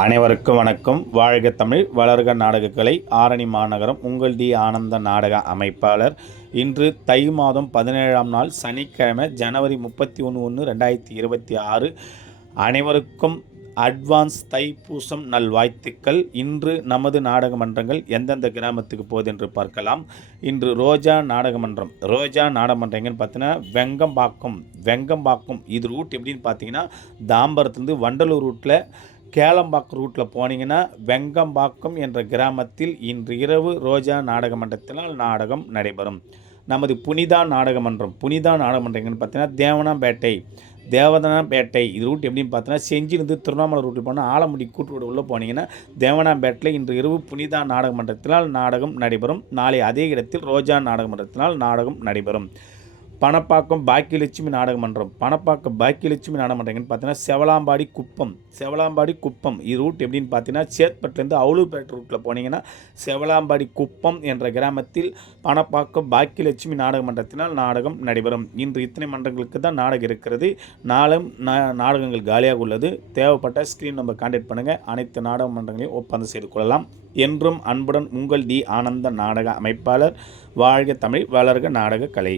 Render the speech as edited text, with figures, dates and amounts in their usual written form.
அனைவருக்கும் வணக்கம். வாழ்க தமிழ், வளர்க நாடகக்கலை. ஆரணி மாநகரம் உங்கள் டி ஆனந்த நாடக அமைப்பாளர். இன்று தை மாதம் 17ஆம் நாள் சனிக்கிழமை, ஜனவரி 31/1/2026. அனைவருக்கும் அட்வான்ஸ் தைப்பூசம் நல்வாழ்த்துக்கள். இன்று நமது நாடக மன்றங்கள் எந்தெந்த கிராமத்துக்கு போகுது என்று பார்க்கலாம். இன்று ரோஜா நாடகமன்றம். ரோஜா நாடகமன்றம் எங்கன்னு பார்த்தீங்கன்னா வெங்கம்பாக்கம். இது ரூட் எப்படின்னு பார்த்தீங்கன்னா, தாம்பரத்துலேருந்து வண்டலூர் ரூட்டில் கேளம்பாக்கம் ரூட்டில் போனீங்கன்னா வெங்கம்பாக்கம் என்ற கிராமத்தில் இன்று இரவு ரோஜா நாடக மன்றத்தினால் நாடகம் நடைபெறும். நமது புனிதா நாடகமன்றம் எங்கன்னு பார்த்தீங்கன்னா தேவதானப்பேட்டை. இது ரூட் எப்படின்னு பார்த்தீங்கன்னா, செஞ்சிலிருந்து திருவண்ணாமலை ரூட்டில் போனால் ஆலமுடி கூட்டு உள்ளே போனீங்கன்னா தேவனாம்பேட்டையில் இன்று இரவு புனிதா நாடக மன்றத்தினால் நாடகம் நடைபெறும். நாளை அதே இடத்தில் ரோஜா நாடக மன்றத்தினால் நாடகம் நடைபெறும். பணப்பாக்கம் பாக்கியலட்சுமி நாடகமன்றம். எங்கன்னு பார்த்தீங்கன்னா செவலாம்பாடி குப்பம். இது ரூட் எப்படின்னு பார்த்தீங்கன்னா, சேத்பட்டுலேருந்து அவுலூர்பேட்டை ரூட்டில் போனீங்கன்னா செவலாம்பாடி குப்பம் என்ற கிராமத்தில் பணப்பாக்கம் பாக்கியலட்சுமி நாடகமன்றத்தினால் நாடகம் நடைபெறும். இன்று இத்தனை மன்றங்களுக்கு தான் நாடகம் இருக்கிறது. நாளும் நாடகங்கள் காலியாக உள்ளது. தேவைப்பட்ட ஸ்க்ரீன் நம்பர் கான்டாக்ட் பண்ணுங்கள். அனைத்து நாடக மன்றங்களையும் ஒப்பந்தம் செய்து கொள்ளலாம். என்றும் அன்புடன் உங்கள் டி ஆனந்த நாடக அமைப்பாளர். வாழ்க தமிழ், வளர்க நாடக கலை.